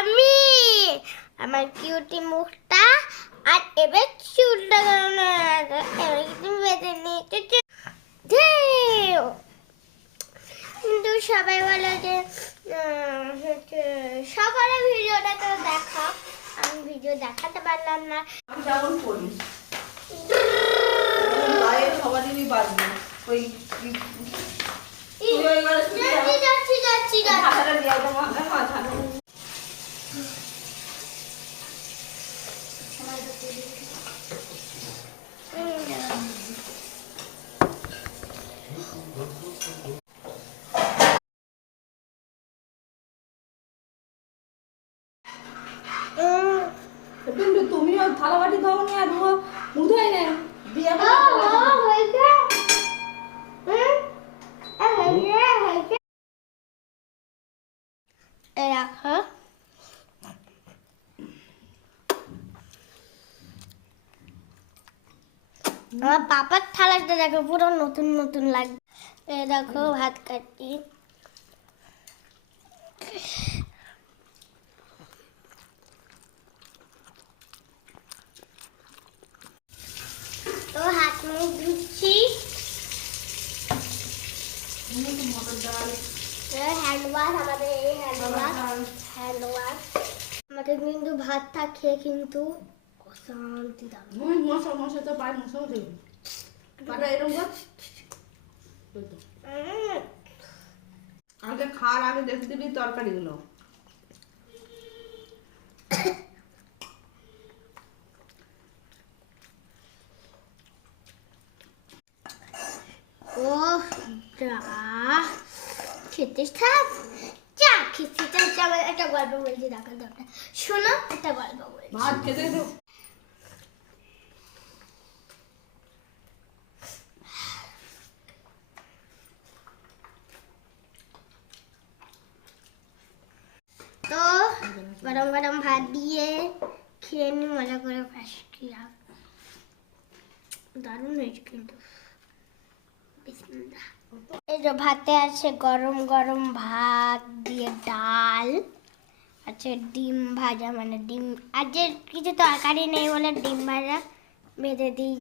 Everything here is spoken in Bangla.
আমি আমার কিউটি মুখটা আর এবার চুলটা এবার কিন্তু বেঁধে নিয়েছে। কিন্তু সবাই বলে যে সকালে ভিডিওটা তো দেখা, আমি ভিডিও দেখাতে পারলাম না। যেমন করিস সবারই বাজবে ওই যাচ্ছি ভাষাটা দিয়ে তোমার মাথা কিন্তু তুমিও থালা বাটি দাও নি আর ও মুধই নেই বিয়ে রাখো। আমার পাপার থালাটা দেখো পুরো নতুন নতুন লাগবে। দেখো ভাত কাটি। তো হাত মুখ ধুচ্ছি। হ্যান্ড ওয়াশ, আমাদের এই হ্যান্ড ওয়াশ আমাকে কিন্তু ভাতটা খেয়ে কিন্তু অশান্তি দাও। মশা মশা তো পায় মশাও দেবে পাটা এরকম আগে খাওয়ার আগে দেখে দিবি তরকারিগুলো। ও যা খেতে থাক, যা খেতে থাক। আমার একটা গল্প বলছি, দেখা দরকার শোনো, একটা গল্প বলছি। ভাত খেতে তো তো গরম গরম ভাত দিয়ে খেয়ে নি, মজা করে ফাঁসকিয়া দারুণ হয়েছে কিন্তু। বিসমিল্লাহ। এই যে ভাতে আছে গরম গরম ভাত দিয়ে ডাল আছে, ডিম ভাজা, মানে ডিম আর যে কিছু তরকারি নেই বলে ডিম ভাজা বেঁধে দিই